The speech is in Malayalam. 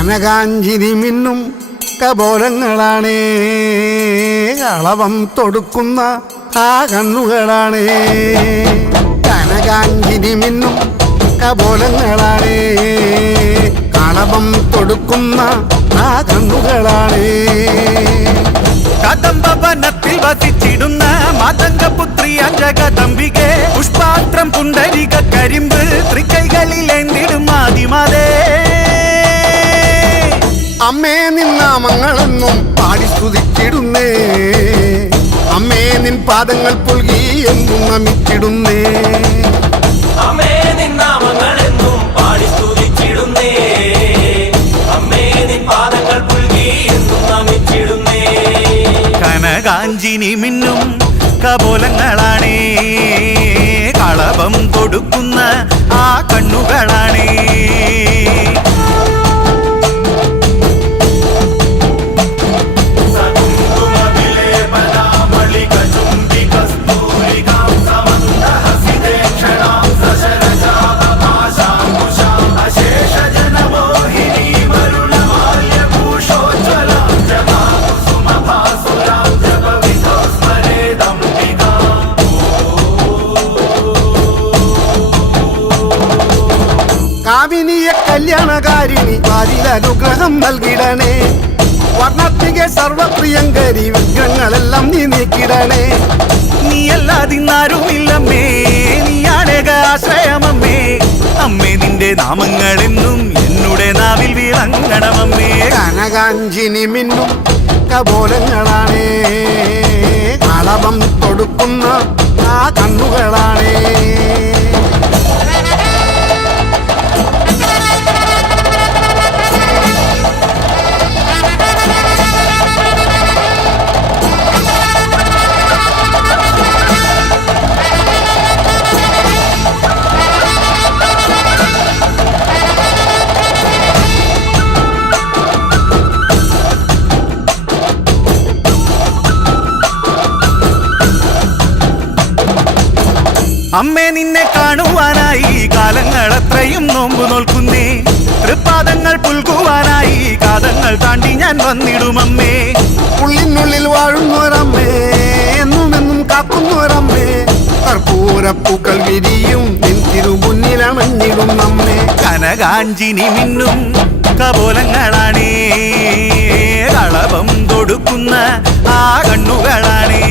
കനകാഞ്ചിരി മിന്നും കപോലങ്ങളാണേ, കളവം തൊടുക്കുന്ന ആ കണ്ണുകളാണേ. കനകാഞ്ചിരി മിന്നും കപോലങ്ങളാണേ, കളവം തൊടുക്കുന്ന ആ കണ്ണുകളാണേ. കദംബവനത്തിൽ വസിച്ചിടുന്ന മാതംഗപുത്രി അഞ്ജകദംബികെ, പുഷ്പാത്രം പുണ്ടരിക കരിമ്പ് തൃക്കൈകളിലേന്തിടും ആദിമാതേ. അമ്മേ നിന്നാമങ്ങളെന്നും പാടി സ്തുതിച്ചിടുന്നേ, അമ്മേ നിൻ പാദങ്ങൾ പുൽകി എന്നും നമിച്ചിടുന്നേ. അമ്മേ നിന്നാമങ്ങളെന്നും പാടി സ്തുതിച്ചിടുന്നേ, അമ്മേ നിൻ പാദങ്ങൾ പുൽകി എന്നും നമിച്ചിടുന്നേ. കനകാഞ്ചിനി മിന്നും കപോലങ്ങളാണേ, കളഭം കൊടുക്കുന്ന ആ കണ്ണുകളാണേ. കാവിനിയെ കല്യാണകാരിണി വാരിലനുഗ്രഹം നൽകിടണേ, വർണ്ണത്തികെ സർവപ്രിയങ്കരി വിഗ്രഹങ്ങളെല്ലാം നീ നീക്കിടണേ. നീയല്ലാതിന്നാരുമില്ലമ്മേ, നീയാണേക ആശ്രയമമ്മേ. അമ്മേ നിന്റെ നാമങ്ങളെന്നും എന്നുടെ നാവിൽ വിളങ്ങണമമ്മേ. കനകാഞ്ചിനി മിന്നും കപോലങ്ങളാണേ, കളവം തൊടുക്കുന്ന ആ കണ്ണുകളാണേ. അമ്മേ നിന്നെ കാണുവാനായി കാലങ്ങൾ അത്രയും നോമ്പു നോൽക്കുന്നേ, തൃപ്പാദങ്ങൾ പുൽകുവാനായി കാതങ്ങൾ താണ്ടി ഞാൻ വന്നിടുമമ്മേ. ഉള്ളിനുള്ളിൽ വാഴുന്നൊരമ്മേ, എന്നുമെന്നും കാക്കുന്നൊരമ്മേ, കർപ്പൂരപ്പൂക്കൾ വിരിയും നിൻ തിരുമുന്നിലണഞ്ഞിടും നമ്മെ. കനകാഞ്ചിനി മിന്നും കപോലങ്ങളാണേ, കളഭം കൊടുക്കുന്ന ആ കണ്ണുകളാണേ.